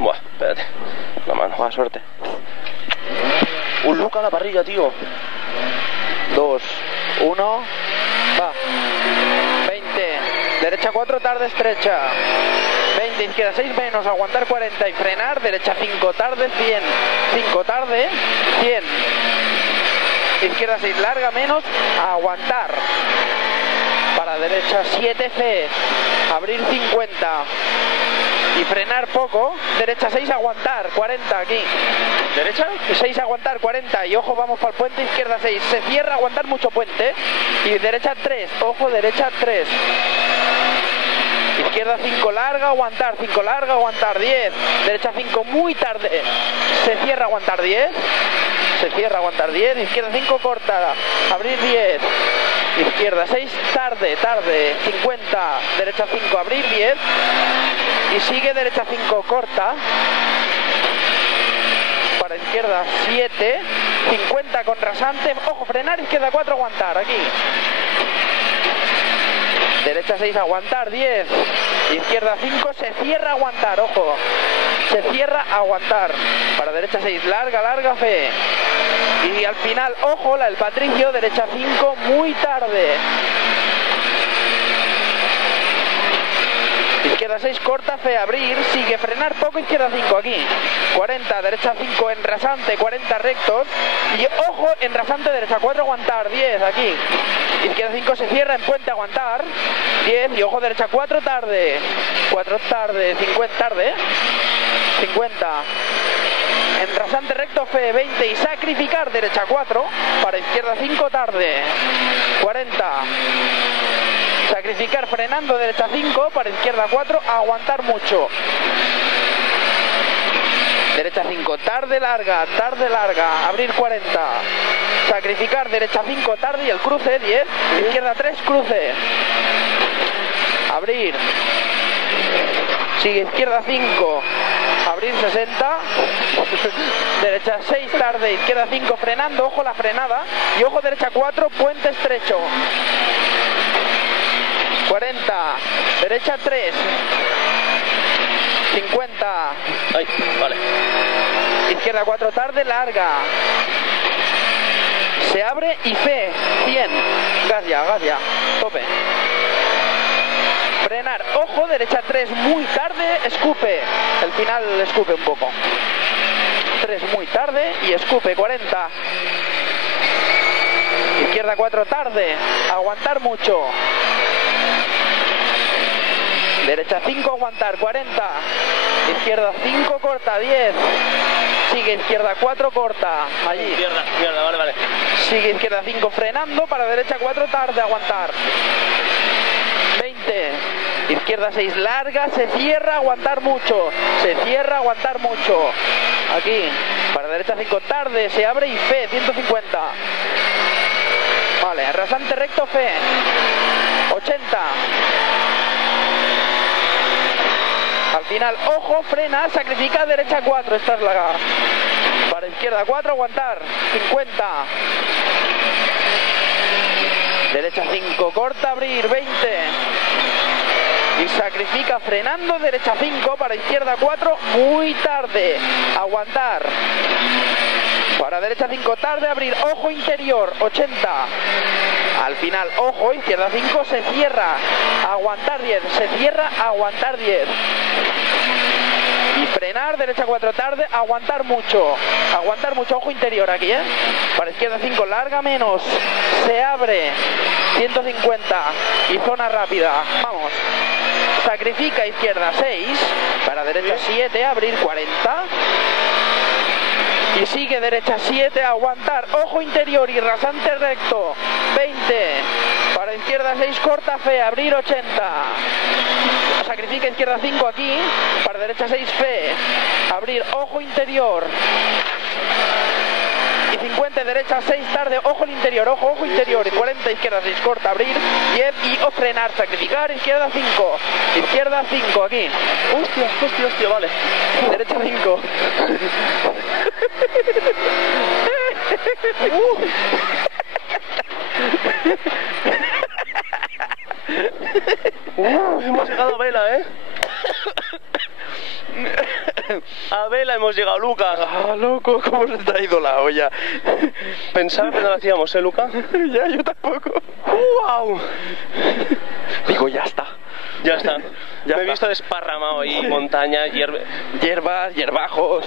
Buah, espérate. La mano, buena suerte. Un look a la parrilla, tío. 2, 1, va. 20, derecha 4, tarde estrecha. 20, izquierda 6 menos, aguantar 40 y frenar, derecha 5, tarde 100. 5, tarde, 100. Izquierda 6, larga menos, aguantar. Para derecha 7, C, abrir 50. Y frenar poco, derecha 6, aguantar, 40 aquí. ¿Derecha? 6, aguantar, 40. Y ojo, vamos para el puente, izquierda 6. Se cierra, aguantar mucho puente. Y derecha 3, ojo, derecha 3. Izquierda 5, larga, aguantar, 5, larga, aguantar, 10. Derecha 5, muy tarde. Se cierra, aguantar 10. Se cierra, aguantar 10. Izquierda 5, corta, abrir 10. Izquierda 6, tarde, tarde, 50. Derecha 5, abrir 10. Y sigue derecha 5, corta. Para izquierda 7. 50 con rasante. Ojo, frenar, izquierda 4, aguantar, aquí. Derecha 6, aguantar, 10. Izquierda 5, se cierra, aguantar, ojo. Se cierra, aguantar. Para derecha 6, larga, larga, fe. Y al final, ojo, la del Patricio, derecha 5, muy tarde. Izquierda 6, corta, fe, abrir, sigue, frenar poco, izquierda 5, aquí. 40, derecha 5, en rasante, 40 rectos. Y ojo, en rasante, derecha 4, aguantar, 10, aquí. Izquierda 5, se cierra, en puente, aguantar, 10. Y ojo, derecha 4, tarde. 4, tarde, 50, tarde. 50. En rasante recto, fe, 20. Y sacrificar, derecha 4. Para izquierda 5, tarde. 40. Sacrificar frenando, derecha 5, para izquierda 4, aguantar mucho. Derecha 5, tarde larga, abrir 40. Sacrificar, derecha 5, tarde y el cruce, 10. Izquierda 3, cruce. Abrir. Sigue izquierda 5, abrir 60. Derecha 6, tarde, izquierda 5, frenando, ojo la frenada. Y ojo derecha 4, puente estrecho. 40, derecha 3, 50, Ay, vale. izquierda 4, tarde, larga, se abre y fe, 100, gas ya, tope, frenar, ojo, derecha 3, muy tarde, escupe, el final escupe un poco, 3 muy tarde y escupe, 40, izquierda 4, tarde, aguantar mucho. Derecha 5, aguantar, 40. Izquierda 5, corta, 10. Sigue izquierda 4, corta, allí. Izquierda, vale. Sigue izquierda 5, frenando, para derecha 4, tarde, aguantar. 20. Izquierda 6, larga, se cierra, aguantar mucho. Se cierra, aguantar mucho. Aquí, para derecha 5, tarde, se abre y fe, 150. Vale, rasante recto, fe. 80. Al final, ojo, frena, sacrifica, derecha 4, esta es la... Para izquierda 4, aguantar, 50. Derecha 5, corta, abrir, 20. Y sacrifica, frenando, derecha 5, para izquierda 4, muy tarde, aguantar. Para derecha 5, tarde, abrir, ojo interior, 80. Al final, ojo, izquierda 5, se cierra, aguantar 10, se cierra, aguantar 10. Y frenar, derecha 4, tarde, aguantar mucho, ojo interior aquí, Para izquierda 5, larga menos, se abre, 150, y zona rápida, vamos. Sacrifica, izquierda 6, para derecha 7, abrir 40. Y sigue derecha 7, aguantar, ojo interior y rasante recto, 20, para izquierda 6, corta, fe, abrir 80, sacrifica izquierda 5 aquí, para derecha 6, fe, abrir, ojo interior, y 50, derecha 6, tarde, ojo el interior, ojo interior, y 40, izquierda 6, corta, abrir, 10, y o frenar, sacrificar, izquierda 5 aquí. Hostia, vale. Derecha 5. Hemos llegado a vela, A vela hemos llegado, Luca. Ah, loco, cómo se te ha ido la olla. Pensaba que no lo hacíamos, Luca. Ya, yo tampoco. ¡Wow! Digo, ya está. Ya está. Ya Me he está. visto desparramado ahí, montaña, Hierbas, hierbajos.